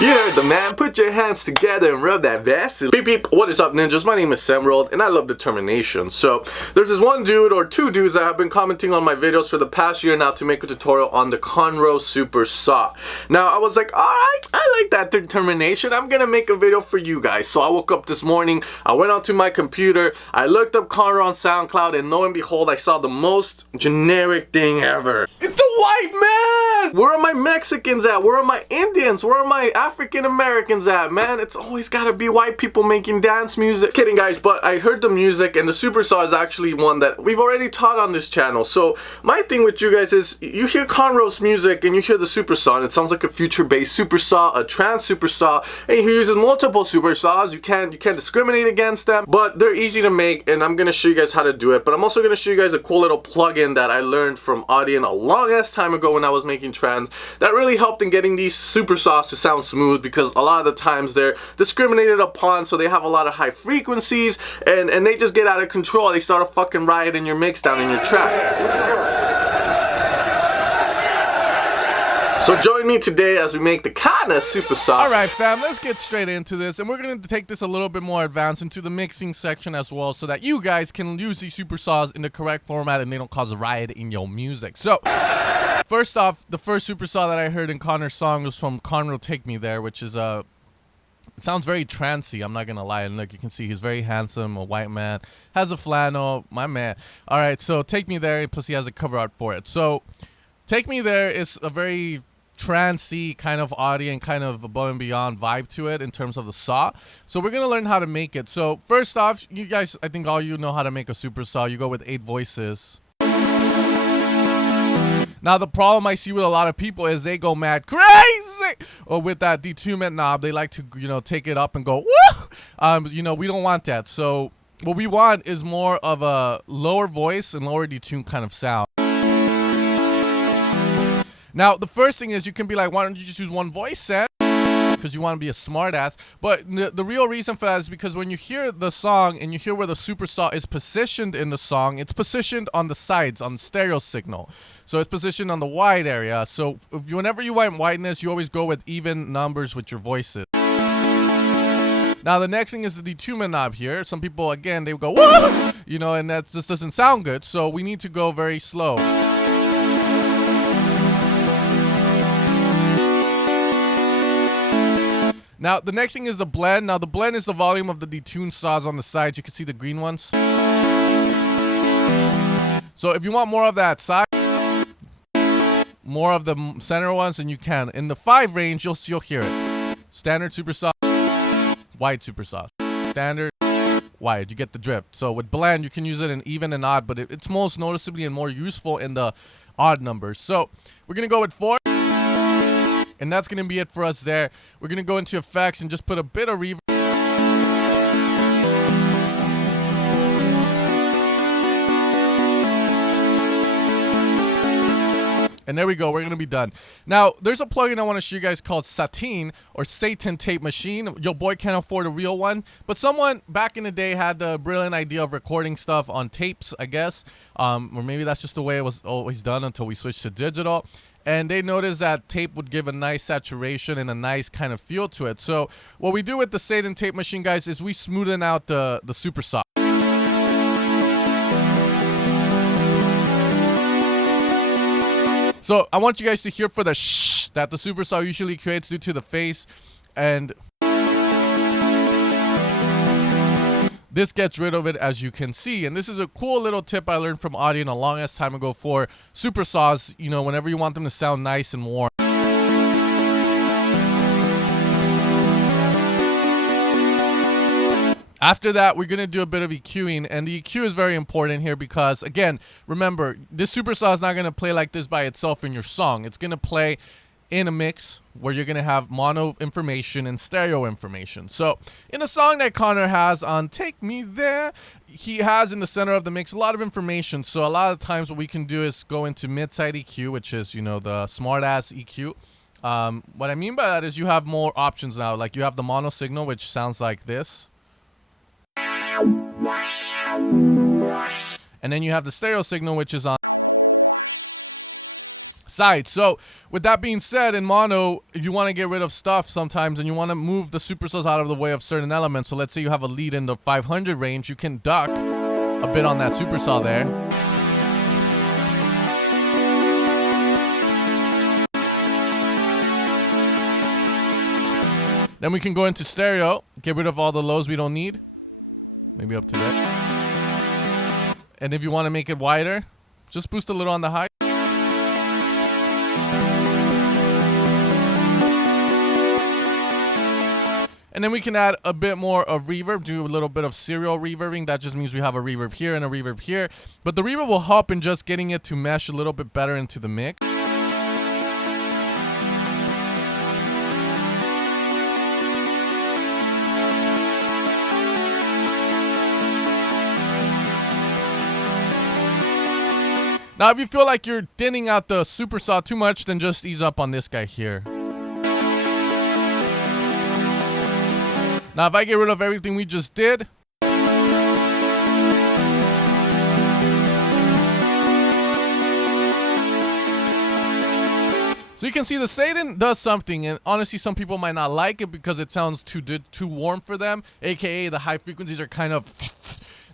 You heard the man. Put your hands together and rub that vest. Beep beep. What is up, ninjas? My name is Samworld and I love determination. So there's this one dude or two dudes that have been commenting on my videos for the past year now to make a tutorial on the Conro Supersaw. Now I was like, alright, I like that determination. I'm gonna make a video for you guys. So I woke up this morning, I went onto my computer, I looked up Conro on SoundCloud, and lo and behold, I saw the most generic thing ever. It's a white man! Where are my Mexicans at? Where are my Indians? Where are my African Americans at, man? It's always gotta be white people making dance music. Kidding, guys, but I heard the music, and the Supersaw is actually one that we've already taught on this channel. So my thing with you guys is, you hear Conro's music and you hear the Supersaw, and it sounds like a future-based Supersaw, a trans Supersaw, and he uses multiple Supersaws. You can't discriminate against them, but they're easy to make, and I'm gonna show you guys how to do it. But I'm also gonna show you guys a cool little plugin that I learned from Audion a long ass time ago when I was making trans that really helped in getting these Supersaws to sound smooth, because a lot of the times they're discriminated upon, so they have a lot of high frequencies, and they just get out of control. They start a fucking riot in your mix down in your track. So join me today as we make the Conro Supersaw. Alright fam, let's get straight into this, and we're going to take this a little bit more advanced into the mixing section as well, so that you guys can use these Supersaws in the correct format and they don't cause a riot in your music. So, first off, the first Supersaw that I heard in Connor's song was from Conro Take Me There, which is it sounds very trancey, I'm not gonna lie. And look, you can see he's very handsome, a white man, has a flannel, my man. Alright, so Take Me There, plus he has a cover art for it. So, Take Me There is a very trancey kind of audio and kind of above and beyond vibe to it in terms of the saw. So we're gonna learn how to make it. So first off, you guys, I think all you know how to make a Supersaw. You go with 8 voices. Now the problem I see with a lot of people is they go mad crazy, or with that detunement knob, they like to, you know, take it up and go woo. You know, we don't want that. So what we want is more of a lower voice and lower detune kind of sound. Now, the first thing is, you can be like, why don't you just use one voice set? Because you want to be a smart ass. But the real reason for that is because when you hear the song and you hear where the Supersaw is positioned in the song, it's positioned on the sides, on the stereo signal. So it's positioned on the wide area. So whenever you want wideness, you always go with even numbers with your voices. Now, the next thing is the detunement knob here. Some people, again, they go, woo! You know, and that just doesn't sound good. So we need to go very slow. Now, the next thing is the blend. Now, the blend is the volume of the detuned saws on the sides. You can see the green ones. So, if you want more of that side, more of the center ones, then you can. In the 5 range, you'll hear it. Standard Supersaw, wide Supersaw. Standard, wide. You get the drift. So, with blend, you can use it in even and odd, but it's most noticeably and more useful in the odd numbers. So, we're going to go with 4. And that's going to be it for us there. We're going to go into effects and just put a bit of reverb. And there we go, we're going to be done. Now, there's a plugin I want to show you guys called Satin, or Satan Tape Machine. Your boy can't afford a real one, but someone back in the day had the brilliant idea of recording stuff on tapes, I guess. Or maybe that's just the way it was always done until we switched to digital. And they noticed that tape would give a nice saturation and a nice kind of feel to it. So what we do with the Satan Tape Machine, guys, is we smoothen out the Supersaw. So I want you guys to hear for the shh that the Supersaw usually creates due to the phase, and this gets rid of it, as you can see. And this is a cool little tip I learned from Audion a long ass time ago for Supersaws, you know, whenever you want them to sound nice and warm. After that, we're going to do a bit of EQing, and the EQ is very important here because, again, remember, this Supersaw is not going to play like this by itself in your song. It's going to play in a mix where you're going to have mono information and stereo information. So, in a song that Connor has on Take Me There, he has in the center of the mix a lot of information. So, a lot of times what we can do is go into mid-side EQ, which is, you know, the smart-ass EQ. What I mean by that is you have more options now. Like, you have the mono signal, which sounds like this. And then you have the stereo signal, which is on side. So with that being said, in mono, you want to get rid of stuff sometimes, and you want to move the supersaws out of the way of certain elements. So let's say you have a lead in the 500 range, you can duck a bit on that supersaw there. Then we can go into stereo, get rid of all the lows we don't need. Maybe up to that. And if you want to make it wider, just boost a little on the high. And then we can add a bit more of reverb, do a little bit of serial reverbing. That just means we have a reverb here and a reverb here. But the reverb will help in just getting it to mesh a little bit better into the mix. Now, if you feel like you're thinning out the supersaw too much, then just ease up on this guy here. Now, if I get rid of everything we just did, so you can see the Satan does something, and honestly, some people might not like it because it sounds too warm for them, aka the high frequencies are kind of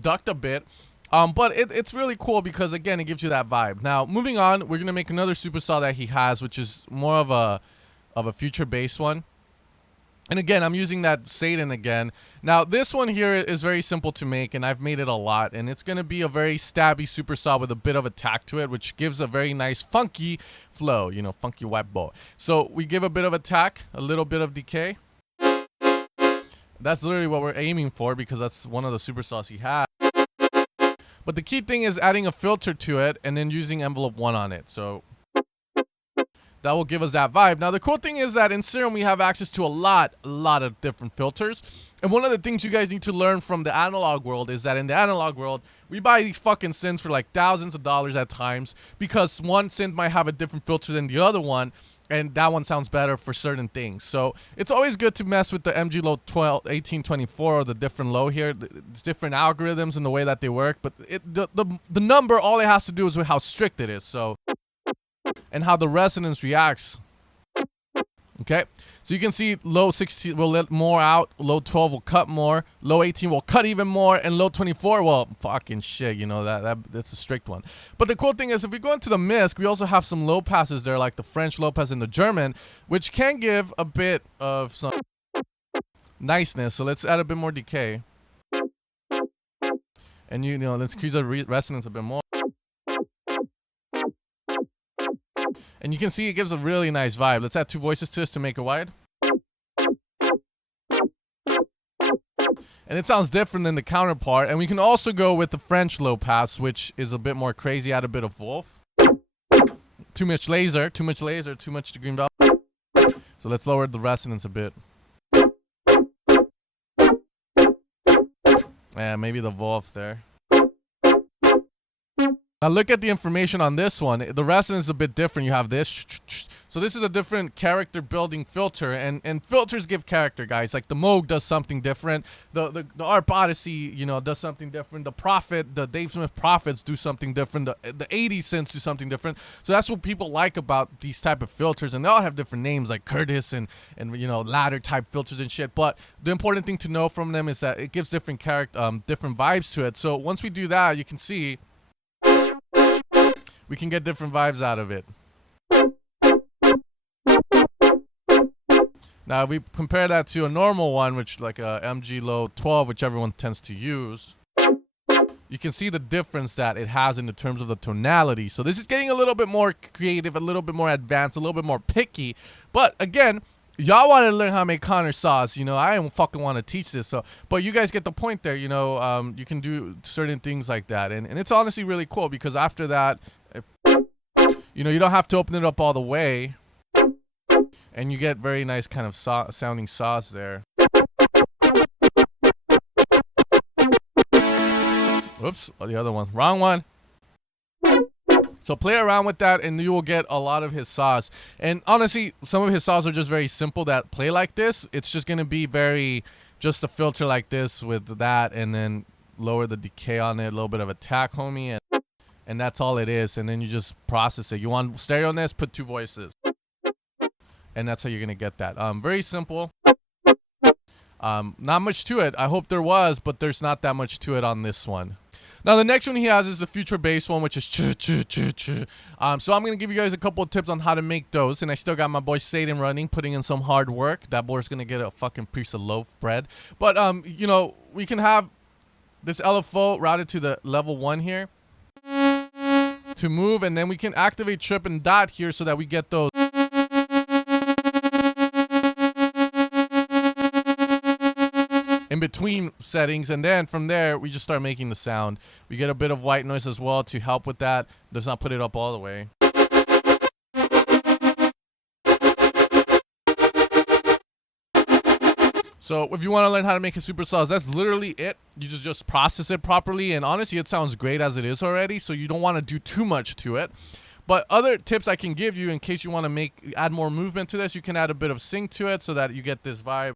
ducked a bit. But it's really cool because, again, it gives you that vibe. Now, moving on, we're going to make another supersaw that he has, which is more of a future bass one. And again, I'm using that Satan again. Now, this one here is very simple to make, and I've made it a lot. And it's going to be a very stabby supersaw with a bit of attack to it, which gives a very nice funky flow, you know, funky white boy. So we give a bit of attack, a little bit of decay. That's literally what we're aiming for because that's one of the supersaws he has. But the key thing is adding a filter to it and then using envelope 1 on it. So that will give us that vibe. Now, the cool thing is that in Serum, we have access to a lot of different filters. And one of the things you guys need to learn from the analog world is that in the analog world, we buy these fucking synths for like thousands of dollars at times because one synth might have a different filter than the other one. And that one sounds better for certain things. So it's always good to mess with the MG Low 1824 or the different low here. It's different algorithms and the way that they work. But the number, all it has to do is with how strict it is. So, and how the resonance reacts. Okay, so you can see low 16 will let more out, low 12 will cut more, low 18 will cut even more, and low 24, well, fucking shit, you know, that's a strict one. But the cool thing is, if we go into the MISC, we also have some low passes there, like the French low pass and the German, which can give a bit of some niceness. So let's add a bit more decay. And you know, let's increase the resonance a bit more. And you can see it gives a really nice vibe. Let's add 2 voices to this to make it wide. And it sounds different than the counterpart. And we can also go with the French low pass, which is a bit more crazy. Add a bit of wolf. Too much laser, too much to green belt. So let's lower the resonance a bit. Yeah, maybe the wolf there. Now look at the information on this one. The resonance is a bit different. You have this. So this is a different character building filter. And filters give character, guys. Like the Moog does something different. The ARP Odyssey, you know, does something different. The Prophet, the Dave Smith Prophets do something different. The 80s synths do something different. So that's what people like about these type of filters. And they all have different names like Curtis and you know, ladder type filters and shit. But the important thing to know from them is that it gives different different vibes to it. So once we do that, you can see we can get different vibes out of it. Now, if we compare that to a normal one, which like a MG Low 12, which everyone tends to use, you can see the difference that it has in the terms of the tonality. So this is getting a little bit more creative, a little bit more advanced, a little bit more picky. But again, y'all want to learn how to make Conro saws. You know, I don't fucking want to teach this. So, but you guys get the point there. You know, you can do certain things like that. And it's honestly really cool because after that, you know, you don't have to open it up all the way. And you get very nice kind of sounding saws there. Oops, the other one. Wrong one. So play around with that and you will get a lot of his saws. And honestly, some of his saws are just very simple that play like this. It's just going to be just a filter like this with that and then lower the decay on it, a little bit of attack, homie. and that's all it is. And then you just process it. You want stereo-ness, put 2 voices, and that's how you're gonna get that. Very simple. Not much to it. I hope there was, but there's not that much to it on this one. Now the next one he has is the future bass one, which is so I'm gonna give you guys a couple of tips on how to make those, and I still got my boy Satan running, putting in some hard work. That boy's gonna get a fucking piece of loaf bread. But you know, we can have this LFO routed to the level 1 here to move, and then we can activate trip and dot here so that we get those in between settings, and then from there we just start making the sound. We get a bit of white noise as well to help with that. Does not put it up all the way. So if you want to learn how to make a supersaws, that's literally it. You just process it properly, and honestly it sounds great as it is already, so you don't want to do too much to it. But other tips I can give you in case you want to add more movement to this, you can add a bit of sync to it so that you get this vibe.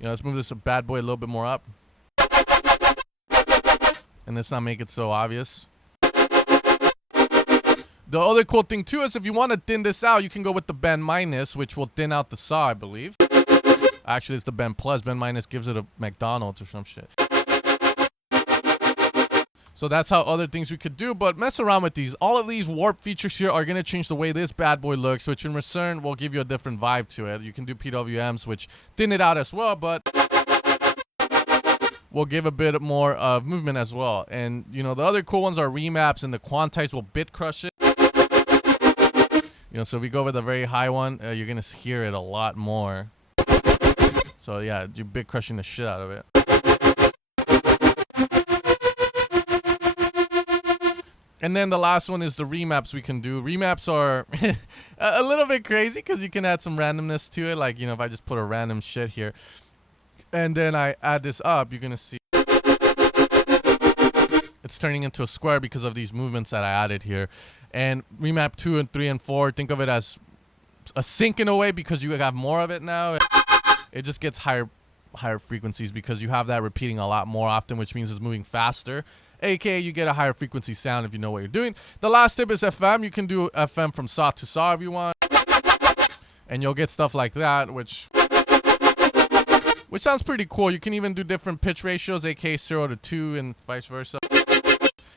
You know, let's move this bad boy a little bit more up. And let's not make it so obvious. The other cool thing too is if you want to thin this out, you can go with the bend minus, which will thin out the saw, I believe. Actually, it's the bend plus. Bend minus gives it a McDonald's or some shit. So that's how other things we could do, but mess around with these. All of these warp features here are going to change the way this bad boy looks, which in return will give you a different vibe to it. You can do PWMs, which thin it out as well, but will give a bit more of movement as well. And, you know, the other cool ones are remaps, and the quantize will bit crush it. You know, so if we go with a very high one, you're going to hear it a lot more. So, yeah, you're bit crushing the shit out of it. And then the last one is the remaps we can do. Remaps are a little bit crazy because you can add some randomness to it. Like, you know, if I just put a random shit here and then I add this up, you're going to see it's turning into a square because of these movements that I added here. And remap 2 and 3 and 4, think of it as a sync in a way because you have more of it now. It just gets higher frequencies because you have that repeating a lot more often, which means it's moving faster. AKA you get a higher frequency sound if you know what you're doing. The last tip is FM. You can do FM from saw to saw if you want. And you'll get stuff like that, which sounds pretty cool. You can even do different pitch ratios, AKA 0 to 2 and vice versa.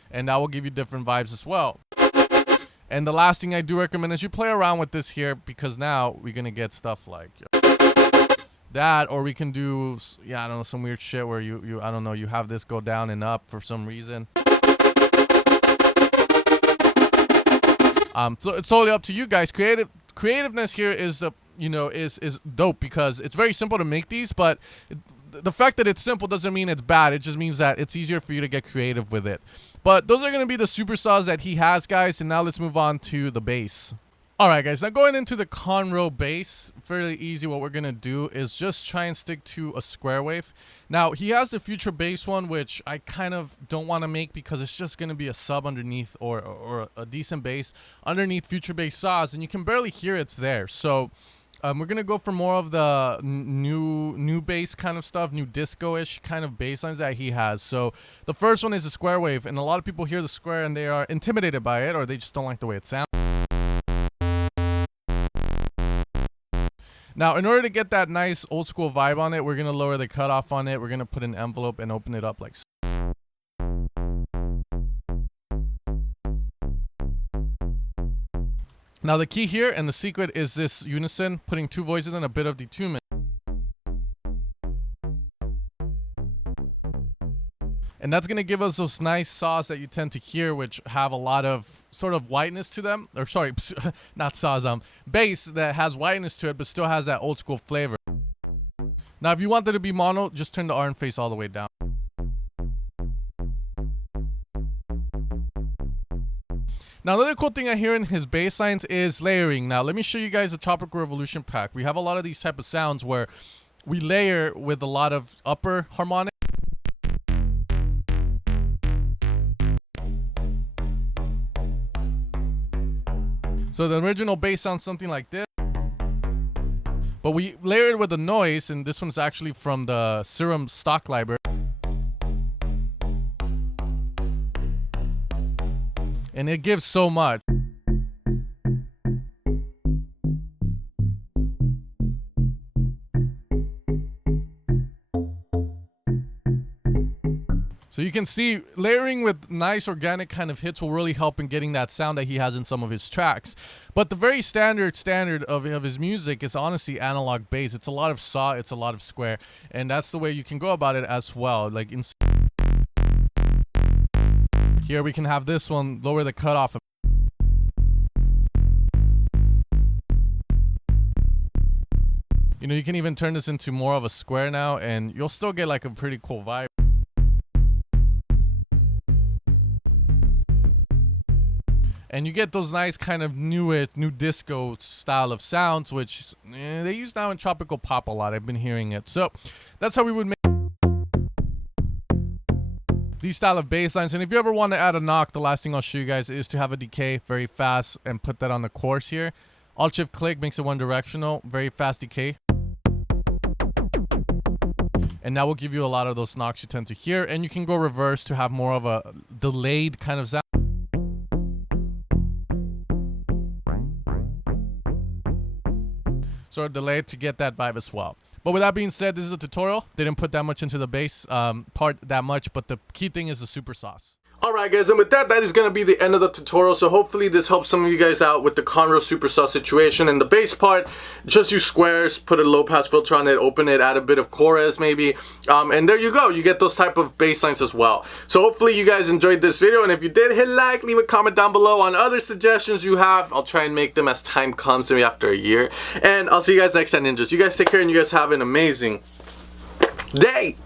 And that will give you different vibes as well. And the last thing I do recommend is you play around with this here because now we're going to get stuff like that, or we can do, yeah, I don't know, some weird shit where you I don't know, you have this go down and up for some reason. So it's totally up to you guys. Creativeness here is the, you know, is dope because it's very simple to make these, but the fact that it's simple doesn't mean it's bad. It just means that it's easier for you to get creative with it. But those are going to be the supersaws that he has, guys, and now let's move on to the bass. Alright guys, now going into the Conro Base, fairly easy. What we're going to do is just try and stick to a square wave. Now, he has the future bass one, which I kind of don't want to make because it's just going to be a sub underneath or a decent bass underneath future bass saws, and you can barely hear it's there. So we're going to go for more of the new bass kind of stuff, new disco-ish kind of bass lines that he has. So the first one is a square wave, and a lot of people hear the square and they are intimidated by it, or they just don't like the way it sounds. Now, in order to get that nice old school vibe on it, we're going to lower the cutoff on it. We're going to put an envelope and open it up like so. Now, the key here and the secret is this unison, putting 2 voices and a bit of detunement. And that's going to give us those nice saws that you tend to hear, which have a lot of sort of whiteness to them. Or sorry, not saws, bass that has whiteness to it, but still has that old school flavor. Now, if you want it to be mono, just turn the R and face all the way down. Now, another cool thing I hear in his bass lines is layering. Now, let me show you guys the Tropical Revolution pack. We have a lot of these type of sounds where we layer with a lot of upper harmonic. So the original bass sounds something like this, but we layer it with the noise, and this one's actually from the Serum stock library. and it gives so much. So you can see layering with nice organic kind of hits will really help in getting that sound that he has in some of his tracks. But the very standard of his music is honestly analog bass. It's a lot of saw, it's a lot of square, and that's the way you can go about it as well. Like here we can have this one, lower the cutoff. You know, you can even turn this into more of a square now, and you'll still get like a pretty cool vibe. And you get those nice kind of new disco style of sounds, which they use now in tropical pop a lot. I've been hearing it. So that's how we would make these style of bass lines. And if you ever want to add a knock, the last thing I'll show you guys is to have a decay very fast and put that on the course here. Alt-Shift-Click makes it one directional, very fast decay. And that will give you a lot of those knocks you tend to hear. And you can go reverse to have more of a delayed kind of sound. So a delay to get that vibe as well. But with that being said, this is a tutorial. Didn't put that much into the bass part that much, but the key thing is the super sauce. Alright guys, and with that is going to be the end of the tutorial. So hopefully this helps some of you guys out with the Conro Supersaw situation. And the bass part, just use squares, put a low pass filter on it, open it, add a bit of chorus maybe. And there you go, you get those type of bass lines as well. So hopefully you guys enjoyed this video, and if you did, hit like, leave a comment down below on other suggestions you have. I'll try and make them as time comes, maybe after a year. And I'll see you guys next time, ninjas. You guys take care, and you guys have an amazing day.